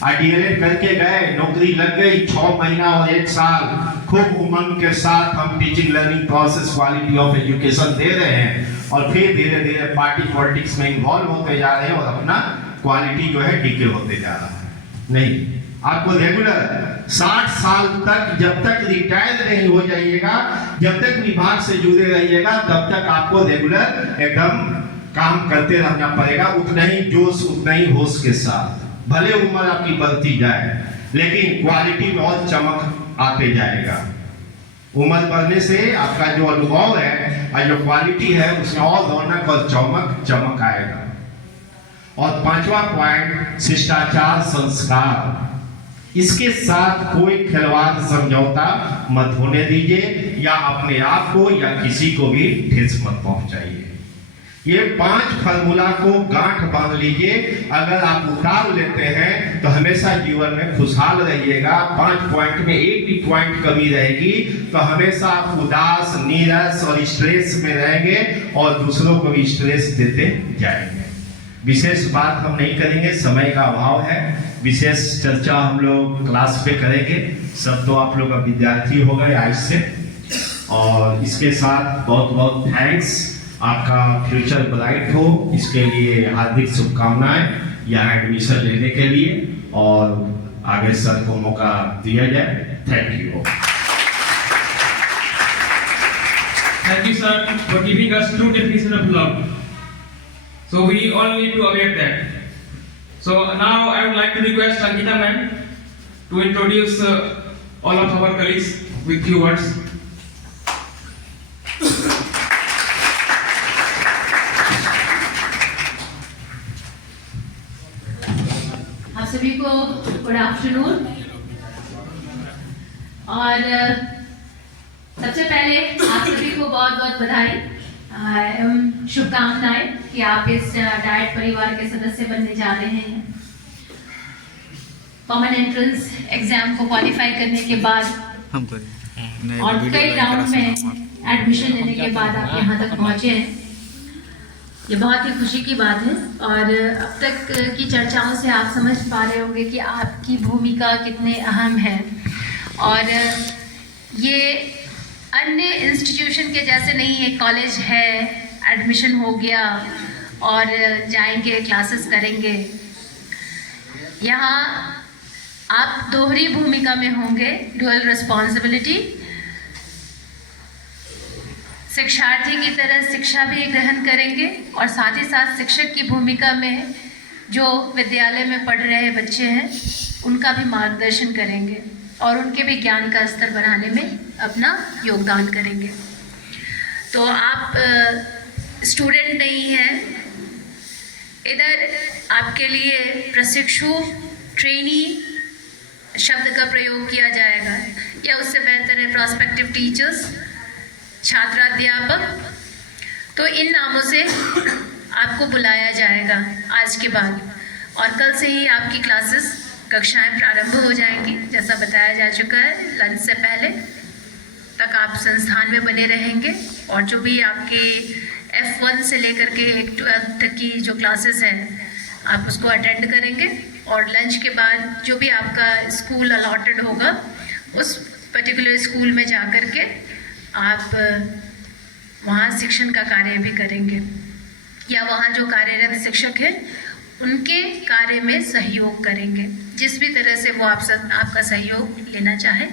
और डीएलएड करके गए, नौकरी लग गई, 6 महीना और 1 साल खूब उमंग के साथ हम teaching learning process, quality of education दे रहे हैं और फिर धीरे धीरे पार्टी पॉलिटिक्स में इन्वॉल्व होते जा रहे हैं और अपना क्वालिटी जो है डिके होते जा रहा है। नहीं, आपको रेगुलर 60 साल तक, जब तक रिटायर नहीं हो जाइएगा, जब तक विभाग से जुड़े रहिएगा, तब तक आपको रेगुलर एकदम काम करते रहना पड़ेगा। उतना ही जोश, उतना ही होश के साथ। भले उम्र आपकी बढ़ती जाए, लेकिन क्वालिटी में और चमक आते जाएगा। उम्र बढ़ने से आपका जो अनुभव है और जो क्वालिटी है उसमें और रौनक और चमक आएगा। और 5वां पॉइंट शिष्टाचार, संस्कार। इसके साथ कोई खिलवाड़, समझौता मत होने दीजिए, या अपने आप को या किसी को भी ठेस मत पहुंचाइए। ये 5 फार्मूला को गांठ बांध लीजिए। अगर आप उतार लेते हैं तो हमेशा जीवन में खुशहाल रहिएगा। 5 पॉइंट में एक भी पॉइंट कमी रहेगी तो हमेशा आप उदास, नीरस और स्ट्रेस में रहेंगे और दूसरों को भी स्ट्रेस देते जाएंगे। विशेष बात हम नहीं करेंगे, समय का अभाव है। विशेष चर्चा हम लोग क्लास पे करेंगे। सब तो आप लोग का विद्यार्थी हो गए आज से, और इसके साथ बहुत बहुत थैंक्स। आपका फ्यूचर ब्राइट हो, इसके लिए हार्दिक शुभकामनाएं यहाँ एडमिशन लेने के लिए, और आगे सर को मौका दिया जाए। Thank you. Thank you, sir, for giving us true definition of love. So we all need to aware that. So now I would like to request Ankita ma'am to introduce all of our colleagues with few words. आप सभी को good afternoon. और सबसे पहले आप सभी को बहुत बहुत बधाई एवं शुभकामनाएं कि आप इस डाइट परिवार के सदस्य बनने जा रहे हैं। कॉमन एंट्रेंस एग्जाम को क्वालिफाई करने के बाद और कई राउंड में एडमिशन लेने के बाद आप यहाँ तक पहुँचे हैं, ये बहुत ही खुशी की बात है। और अब तक की चर्चाओं से आप समझ पा रहे होंगे कि आपकी भूमिका कितने अहम है। और ये अन्य इंस्टीट्यूशन के जैसे नहीं है, कॉलेज है, एडमिशन हो गया और जाएंगे क्लासेस करेंगे। यहाँ आप दोहरी भूमिका में होंगे, डुअल रिस्पॉन्सिबिलिटी। शिक्षार्थी की तरह शिक्षा भी ग्रहण करेंगे और साथ ही साथ शिक्षक की भूमिका में जो विद्यालय में पढ़ रहे बच्चे हैं उनका भी मार्गदर्शन करेंगे और उनके भी ज्ञान का स्तर बढ़ाने में अपना योगदान करेंगे। तो आप स्टूडेंट नहीं हैं, इधर आपके लिए प्रशिक्षु, ट्रेनी शब्द का प्रयोग किया जाएगा, या उससे बेहतर है प्रॉस्पेक्टिव टीचर्स, छात्राध्यापक। तो इन नामों से आपको बुलाया जाएगा आज के बाद। और कल से ही आपकी क्लासेस कक्षाएं प्रारंभ हो जाएंगी। जैसा बताया जा चुका है, लंच से पहले तक आप संस्थान में बने रहेंगे और जो भी आपके F1 से लेकर के 12 तक की जो क्लासेस हैं आप उसको अटेंड करेंगे और लंच के बाद जो भी आपका स्कूल अलॉटेड होगा उस पर्टिकुलर स्कूल में जा कर के आप वहाँ शिक्षण का कार्य भी करेंगे या वहाँ जो कार्यरत शिक्षक हैं उनके कार्य में सहयोग करेंगे। जिस भी तरह से वो आपका सहयोग लेना चाहे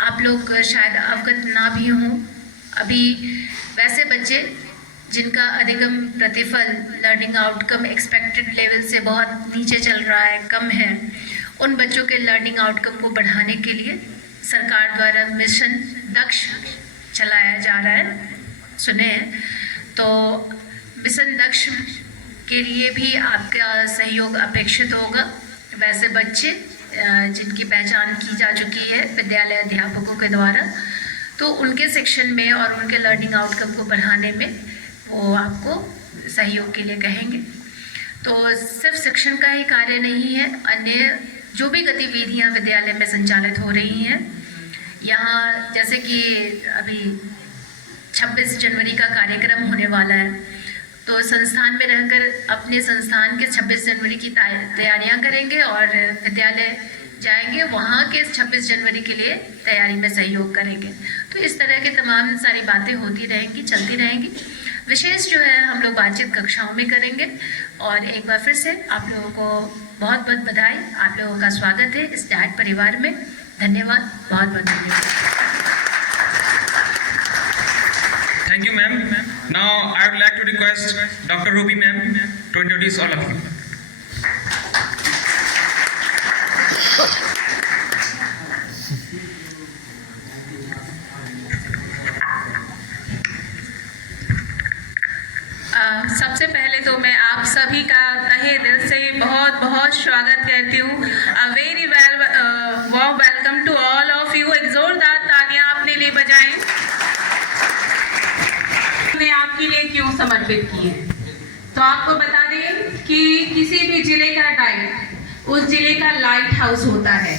आप लोग शायद अवगत ना भी हों, अभी वैसे बच्चे जिनका अधिगम प्रतिफल लर्निंग आउटकम एक्सपेक्टेड लेवल से बहुत नीचे चल रहा है, कम है, उन बच्चों के लर्निंग आउटकम को बढ़ाने के लिए सरकार द्वारा मिशन दक्ष चलाया जा रहा है। सुने हैं तो मिशन दक्ष के लिए भी आपका सहयोग अपेक्षित होगा। वैसे बच्चे जिनकी पहचान की जा चुकी है विद्यालय अध्यापकों के द्वारा, तो उनके शिक्षण में और उनके लर्निंग आउटकम को बढ़ाने में वो आपको सहयोग के लिए कहेंगे। तो सिर्फ शिक्षण का ही कार्य नहीं है, अन्य जो भी गतिविधियां विद्यालय में संचालित हो रही हैं, यहाँ जैसे कि अभी 26 जनवरी का कार्यक्रम होने वाला है, तो संस्थान में रहकर अपने संस्थान के 26 जनवरी की तैयारियां करेंगे और विद्यालय जाएंगे, वहाँ के 26 जनवरी के लिए तैयारी में सहयोग करेंगे। तो इस तरह के तमाम सारी बातें होती रहेंगी, चलती रहेंगी। विशेष जो है हम लोग बातचीत कक्षाओं में करेंगे। और एक बार फिर से आप लोगों को बहुत बहुत बधाई, आप लोगों का स्वागत है इस डैड परिवार में। धन्यवाद, बहुत बहुत धन्यवाद। Thank you, ma'am. Now I would like to request Dr. Ruby, ma'am, to introduce all of you. सबसे पहले तो मैं आप सभी का तहे दिल से बहुत बहुत स्वागत करती हूँ। A very warm welcome to all of you. एक जोरदार तालियां अपने लिए बजाएं। हमने आपके लिए क्यों समर्पित की है, तो आपको बता दें कि किसी भी जिले का डाइट उस जिले का लाइट हाउस होता है,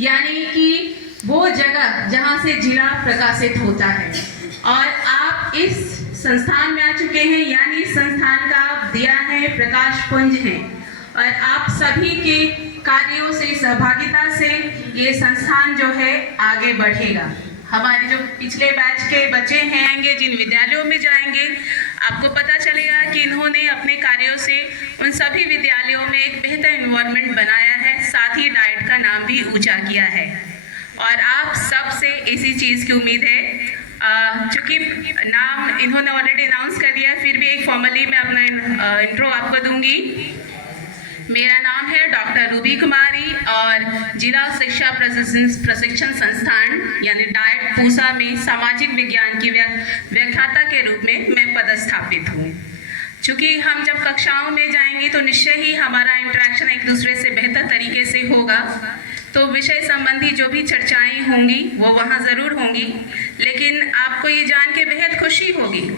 यानी कि वो जगह जहाँ से जिला प्रकाशित होता है। और आप इस संस्थान में आ चुके हैं, यानी संस्थान का आप दिया है, प्रकाश पुंज है, और आप सभी के कार्यों से, सहभागिता से ये संस्थान जो है आगे बढ़ेगा। हमारे जो पिछले बैच के बच्चे हैं जिन विद्यालयों में जाएंगे, आपको पता चलेगा कि इन्होंने अपने कार्यों से उन सभी विद्यालयों में एक बेहतर एनवायरनमेंट बनाया है, साथ ही डाइट का नाम भी ऊंचा किया है। और आप सब से इसी चीज़ की उम्मीद है। चूँकि नाम इन्होंने ऑलरेडी अनाउंस कर दिया है, फिर भी एक फॉर्मली मैं अपना इंट्रो आपको दूंगी। मेरा नाम है डॉक्टर रूबी कुमारी और जिला शिक्षा प्रशिक्षण संस्थान यानी डाइट पूसा में सामाजिक विज्ञान की व्याख्याता के रूप में मैं पदस्थापित हूँ। चूँकि हम जब कक्षाओं में जाएंगे तो निश्चय ही हमारा इंटरेक्शन एक दूसरे से बेहतर तरीके से होगा, तो विषय संबंधी जो भी चर्चाएं होंगी वो वहाँ ज़रूर होंगी। लेकिन आपको ये जान के बेहद खुशी होगी,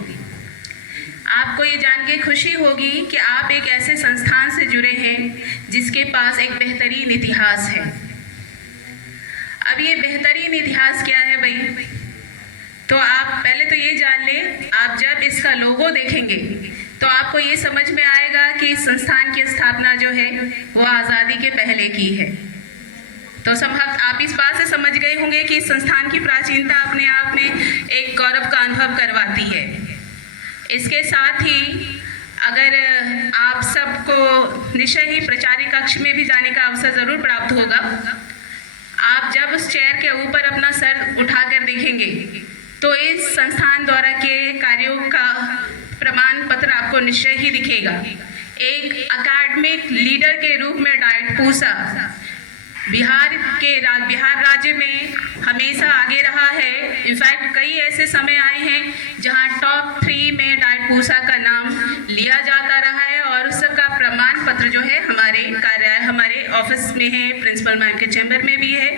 आपको ये जान के खुशी होगी कि आप एक ऐसे संस्थान से जुड़े हैं जिसके पास एक बेहतरीन इतिहास है। अब ये बेहतरीन इतिहास क्या है भाई, तो आप पहले तो ये जान लें, आप जब इसका लोगो देखेंगे तो आपको ये समझ में आएगा कि इस संस्थान की स्थापना जो है वो आज़ादी के पहले की है। तो संभव आप इस बात से समझ गए होंगे कि इस संस्थान की प्राचीनता अपने आप में एक गौरव का अनुभव करवाती है। इसके साथ ही अगर आप सबको निश्चय ही प्रचारी कक्ष में भी जाने का अवसर ज़रूर प्राप्त होगा। आप जब उस चेयर के ऊपर अपना सर उठाकर देखेंगे तो इस संस्थान द्वारा के कार्यों का प्रमाण पत्र आपको निश्चय ही दिखेगा। एक अकादमिक लीडर के रूप में डाइट पूसा बिहार राज्य में हमेशा आगे रहा है। इनफैक्ट कई ऐसे समय आए हैं जहां टॉप 3 में डाइट पूसा का नाम लिया जाता रहा है और उसका प्रमाण पत्र जो है हमारे ऑफिस में है, प्रिंसिपल मैम के चैम्बर में भी है।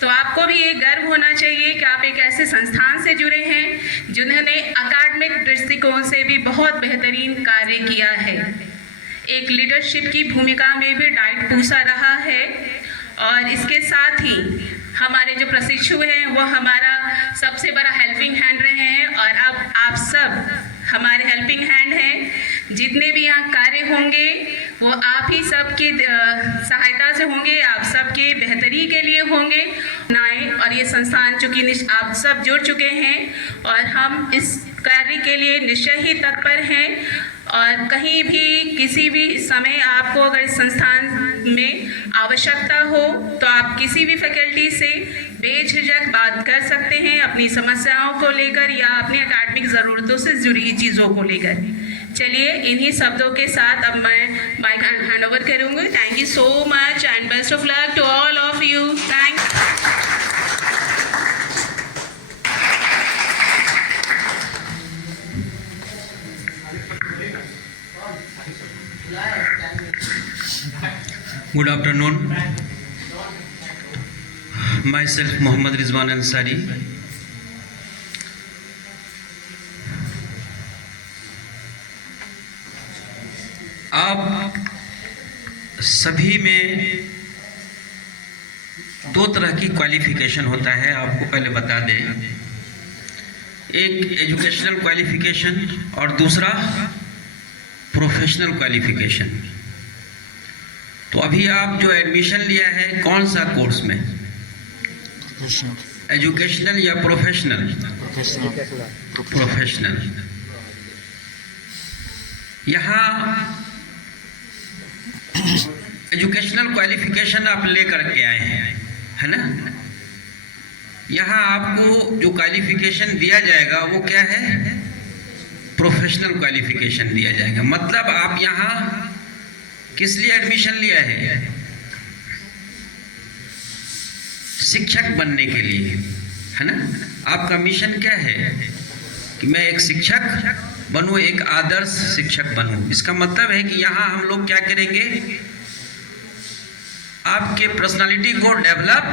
तो आपको भी एक गर्व होना चाहिए कि आप एक ऐसे संस्थान से जुड़े हैं जिन्होंने अकादमिक दृष्टिकोण से भी बहुत बेहतरीन कार्य किया है। एक लीडरशिप की भूमिका में भी डाइट पूछा रहा है। और इसके साथ ही हमारे जो प्रशिक्षु हैं वो हमारा सबसे बड़ा हेल्पिंग हैंड रहे हैं, और अब आप सब हमारे हेल्पिंग हैंड हैं। जितने भी यहाँ कार्य होंगे वो आप ही सबकी सहायता से होंगे, आप सबके बेहतरी के लिए होंगे। और ये संस्थान चूँकि आप सब जुड़ चुके हैं और हम इस कार्य के लिए निश्चय ही तत्पर हैं, और कहीं भी किसी भी समय आपको अगर इस संस्थान में आवश्यकता हो तो आप किसी भी फैकल्टी से बेझिझक बात कर सकते हैं अपनी समस्याओं को लेकर या अपनी एकेडमिक ज़रूरतों से जुड़ी चीज़ों को लेकर। चलिए इन्हीं शब्दों के साथ अब मैं माइक हैंड ओवर करूँगी। Thank you so much and best of luck to all of you. Thank Good afternoon. Myself Mohammad Rizwan Ansari. आप सभी में दो तरह की क्वालिफिकेशन होता है, आपको पहले बता दें। एक एजुकेशनल क्वालिफिकेशन और दूसरा प्रोफेशनल क्वालिफिकेशन। तो अभी आप जो एडमिशन लिया है कौन सा कोर्स में, एजुकेशनल या प्रोफेशनल? प्रोफेशनल। यहाँ एजुकेशनल क्वालिफिकेशन आप लेकर के आए हैं, है ना? यहाँ आपको जो क्वालिफिकेशन दिया जाएगा वो क्या है? प्रोफेशनल क्वालिफिकेशन दिया जाएगा। मतलब आप यहाँ किस लिए एडमिशन लिया है? शिक्षक बनने के लिए, है ना? आपका मिशन क्या है कि मैं एक शिक्षक बनूं, एक आदर्श शिक्षक बनूं। इसका मतलब है कि यहाँ हम लोग क्या करेंगे, आपके पर्सनालिटी को डेवलप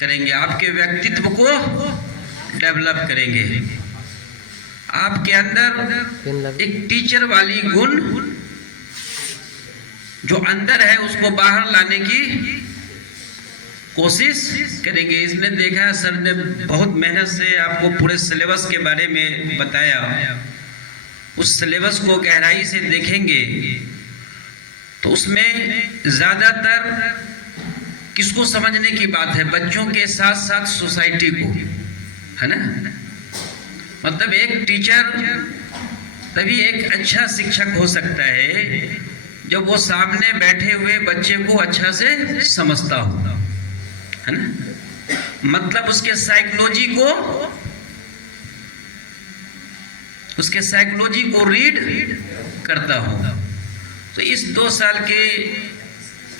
करेंगे, आपके व्यक्तित्व को डेवलप करेंगे। आपके अंदर एक टीचर वाली गुण जो अंदर है उसको बाहर लाने की कोशिश करेंगे। इसने देखा सर ने बहुत मेहनत से आपको पूरे सिलेबस के बारे में बताया। उस सिलेबस को गहराई से देखेंगे तो उसमें ज़्यादातर किसको समझने की बात है? बच्चों के साथ साथ सोसाइटी को, है ना? मतलब एक टीचर तभी एक अच्छा शिक्षक हो सकता है जब वो सामने बैठे हुए बच्चे को अच्छा से समझता हो, है ना? मतलब उसके साइकोलॉजी को रीड करता हो। तो इस 2 साल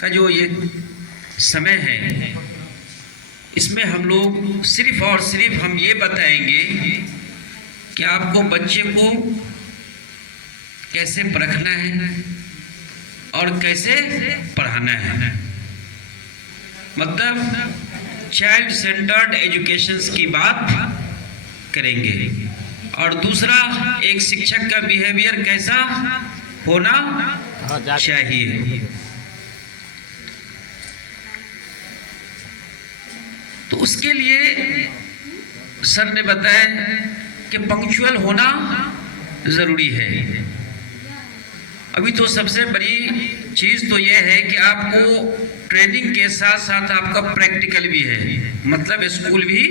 का जो ये समय है, इसमें हम लोग सिर्फ और सिर्फ हम ये बताएंगे कि आपको बच्चे को कैसे परखना है और कैसे पढ़ाना है। मतलब चाइल्ड सेंटर्ड एजुकेशन की बात करेंगे। और दूसरा, एक शिक्षक का बिहेवियर कैसा होना चाहिए। तो उसके लिए सर ने बताया कि पंक्चुअल होना ज़रूरी है। अभी तो सबसे बड़ी चीज़ तो ये है कि आपको ट्रेनिंग के साथ साथ आपका प्रैक्टिकल भी है। मतलब स्कूल भी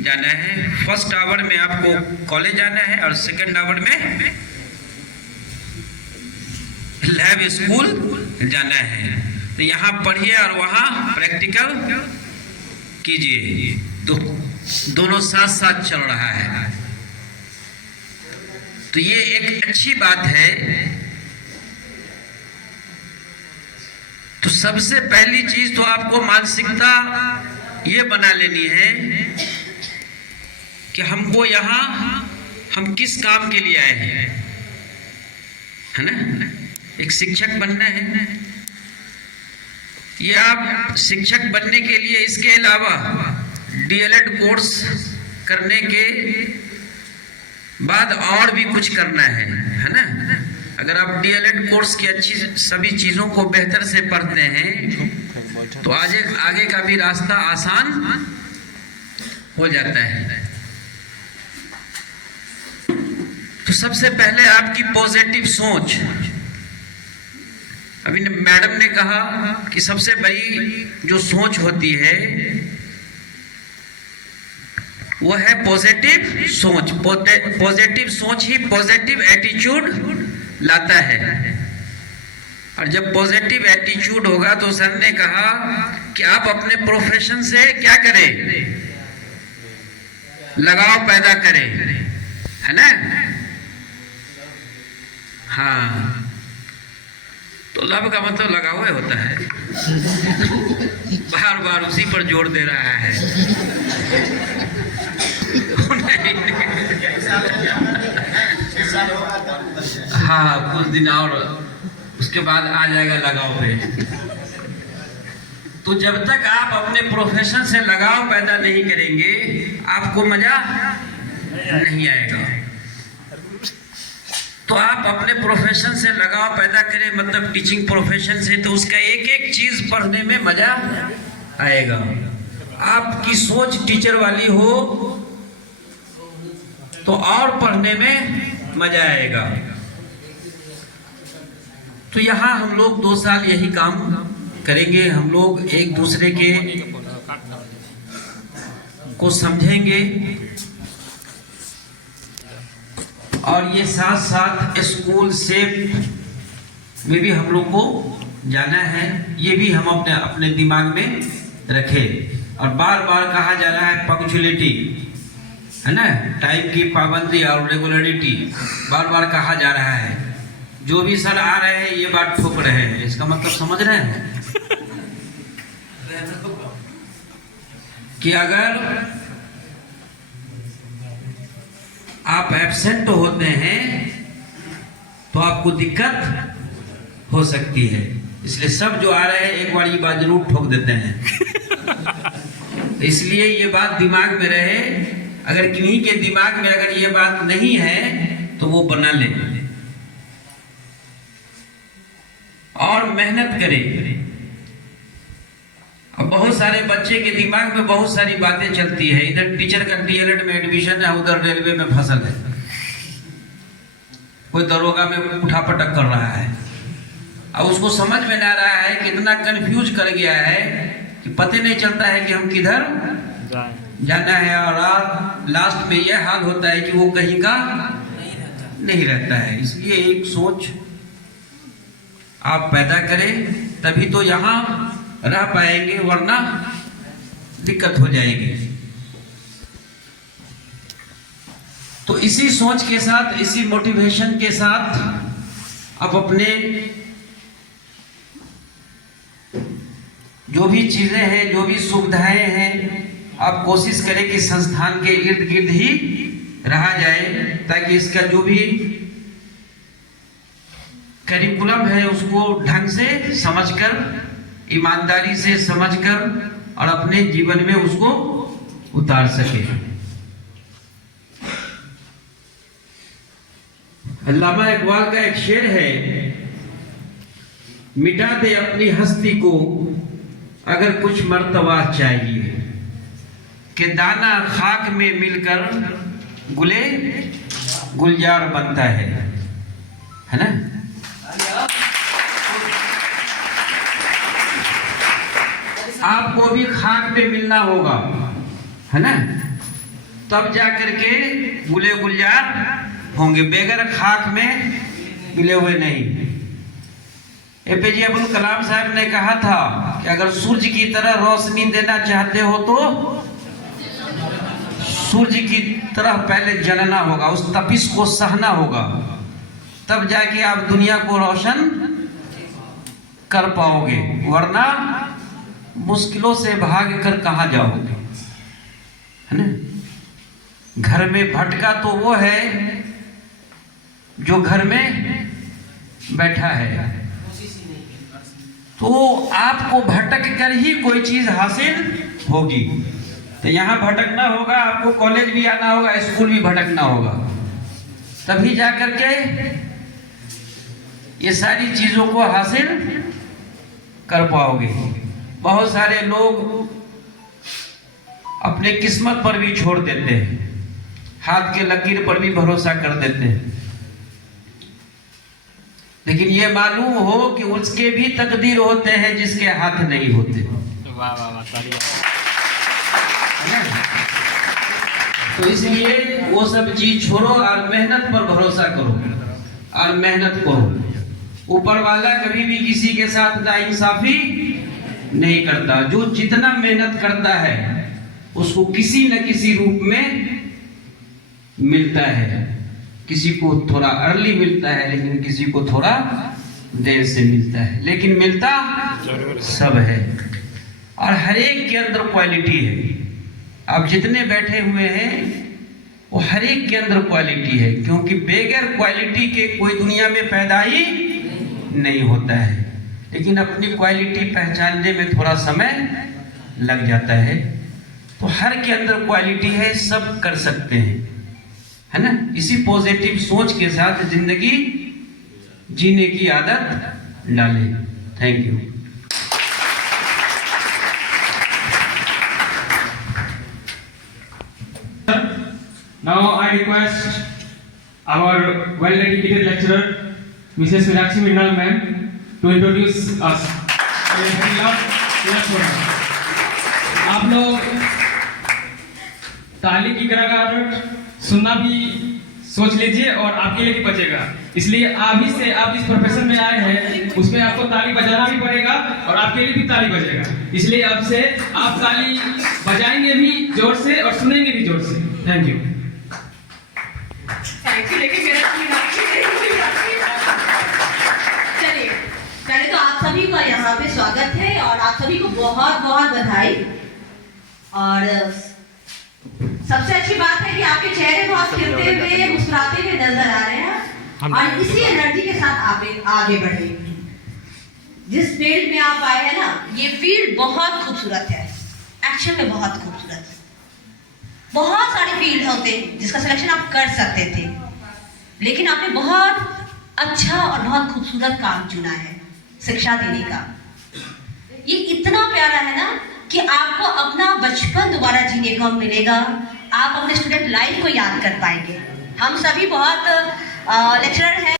जाना है। फर्स्ट आवर में आपको कॉलेज जाना है और सेकंड आवर में लैब स्कूल जाना है। तो यहाँ पढ़िए और वहाँ प्रैक्टिकल कीजिए। तो दोनों साथ साथ चल रहा है। तो ये एक अच्छी बात है। तो सबसे पहली चीज तो आपको मानसिकता ये बना लेनी है कि हमको यहाँ हम किस काम के लिए आए हैं, है ना? एक शिक्षक बनना है। ये आप शिक्षक बनने के लिए इसके अलावा डीएलएड कोर्स करने के बाद और भी कुछ करना है ना? अगर आप डीएलएड कोर्स की अच्छी सभी चीज़ों को बेहतर से पढ़ते हैं तो आगे का भी रास्ता आसान हो जाता है। तो सबसे पहले आपकी पॉजिटिव सोच। अभी मैडम ने कहा कि सबसे बड़ी जो सोच होती है वो है पॉजिटिव सोच। पॉजिटिव सोच ही पॉजिटिव एटीट्यूड लाता है। और जब पॉजिटिव एटीट्यूड होगा तो सर ने कहा कि आप अपने प्रोफेशन से क्या करें, लगाव पैदा करें, है ना। हाँ, तो लव का मतलब लगाव ही होता है। बार बार उसी पर जोर दे रहा है। हाँ, कुछ दिन और उसके बाद आ जाएगा लगाव पे। तो जब तक आप अपने प्रोफेशन से लगाव पैदा नहीं करेंगे आपको मजा नहीं आएगा। तो आप अपने प्रोफेशन से लगाव पैदा करें, मतलब टीचिंग प्रोफेशन से, तो उसका एक एक चीज पढ़ने में मजा आएगा। आपकी सोच टीचर वाली हो तो और पढ़ने में मजा आएगा। तो यहाँ हम लोग 2 साल यही काम करेंगे। हम लोग एक दूसरे के को समझेंगे और ये साथ साथ स्कूल से में भी हम लोग को जाना है। ये भी हम अपने दिमाग में रखें। और बार बार कहा जा रहा है पंक्चुअलिटी, है ना, टाइम की पाबंदी और रेगुलरिटी बार बार कहा जा रहा है। जो भी सर आ रहे हैं ये बात ठोक रहे हैं, इसका मतलब समझ रहे हैं कि अगर आप एब्सेंट होते हैं तो आपको दिक्कत हो सकती है। इसलिए सब जो आ रहे हैं एक बार ये बात जरूर ठोक देते हैं। इसलिए ये बात दिमाग में रहे। अगर किन्हीं के दिमाग में अगर ये बात नहीं है तो वो बना ले और मेहनत करें। अब बहुत सारे बच्चे के दिमाग में बहुत सारी बातें चलती है। इधर टीचर का डीएलएड में एडमिशन है, उधर रेलवे में फसल है, कोई दरोगा में उठापटक कर रहा है। अब उसको समझ में ना रहा है कि इतना कंफ्यूज कर गया है कि पता नहीं चलता है कि हम किधर जाना है। और लास्ट में यह हाल होता है कि वो कहीं का नहीं रहता है। इसलिए एक सोच आप पैदा करें तभी तो यहाँ रह पाएंगे, वरना दिक्कत हो जाएगी। तो इसी सोच के साथ, इसी मोटिवेशन के साथ आप अपने जो भी चीजें हैं, जो भी सुविधाएं हैं, आप कोशिश करें कि संस्थान के इर्द गिर्द ही रहा जाए, ताकि इसका जो भी करिकुलम है उसको ढंग से समझकर, ईमानदारी से समझकर और अपने जीवन में उसको उतार सके। अल्लामा इकबाल का एक शेर है, मिटा दे अपनी हस्ती को अगर कुछ मर्तबा चाहिए, कि दाना खाक में मिलकर गुले गुलजार बनता है ना। आपको भी खाक पे मिलना होगा, है ना, तब जाकर के गुले गुलजार होंगे। बेगर खाक में मिले हुए नहीं। एपीजे अब्दुल कलाम साहब ने कहा था कि अगर सूर्य की तरह रोशनी देना चाहते हो तो सूर्य की तरह पहले जलना होगा, उस तपिश को सहना होगा, तब जाके आप दुनिया को रोशन कर पाओगे, वरना मुश्किलों से भाग कर कहाँ जाओगे, है ना। घर में भटका तो वो है जो घर में बैठा है। तो आपको भटक कर ही कोई चीज हासिल होगी। तो यहाँ भटकना होगा, आपको कॉलेज भी आना होगा, स्कूल भी भटकना होगा, तभी जाकर के ये सारी चीज़ों को हासिल कर पाओगे। बहुत सारे लोग अपने किस्मत पर भी छोड़ देते हैं, हाथ के लकीर पर भी भरोसा कर देते हैं, लेकिन ये मालूम हो कि उसके भी तकदीर होते हैं जिसके हाथ नहीं होते। वाह वाह वाह, तालियां। तो इसलिए वो सब चीज छोड़ो और मेहनत पर भरोसा करो और मेहनत करो। ऊपर वाला कभी भी किसी के साथ नाइंसाफी नहीं करता। जो जितना मेहनत करता है उसको किसी न किसी रूप में मिलता है। किसी को थोड़ा अर्ली मिलता है, लेकिन किसी को थोड़ा देर से मिलता है, लेकिन मिलता सब है। और हर एक के अंदर क्वालिटी है। आप जितने बैठे हुए हैं वो हर एक के अंदर क्वालिटी है, क्योंकि बगैर क्वालिटी के कोई दुनिया में पैदा ही नहीं होता है। लेकिन अपनी क्वालिटी पहचानने में थोड़ा समय लग जाता है। तो हर के अंदर क्वालिटी है, सब कर सकते हैं, है ना। इसी पॉजिटिव सोच के साथ जिंदगी जीने की आदत डालें। Thank you. Now I request our well-dedicated lecturer, Mrs. Meenakshi Mindal ma'am, to introduce us. आप लोग ताली की गड़गड़ाहट सुनना भी सोच लीजिए और आपके लिए भी बचेगा। इसलिए अभी से आप जिस प्रोफेशन में आए हैं उसमें आपको ताली बजाना भी पड़ेगा और आपके लिए भी ताली बजेगा। इसलिए अब से आप ताली बजाएंगे भी जोर से और सुनेंगे भी जोर से। Thank you. चलिए, पहले तो आप सभी का यहाँ पे स्वागत है और आप सभी को बहुत बहुत बधाई। और सबसे अच्छी बात है कि आपके चेहरे बहुत खिलते हुए, मुस्कुराते हुए नजर आ रहे हैं और इसी एनर्जी के साथ आप आगे बढ़े। जिस फील्ड में आप आए हैं ना, ये फील्ड बहुत खूबसूरत है, एक्शन में बहुत खूबसूरत है। बहुत सारे फील्ड होते हैं जिसका सिलेक्शन आप कर सकते थे, लेकिन आपने बहुत अच्छा और बहुत खूबसूरत काम चुना है, शिक्षा देने का। ये इतना प्यारा है ना कि आपको अपना बचपन दोबारा जीने को मिलेगा। आप अपने स्टूडेंट लाइफ को याद कर पाएंगे। हम सभी बहुत लेक्चरर हैं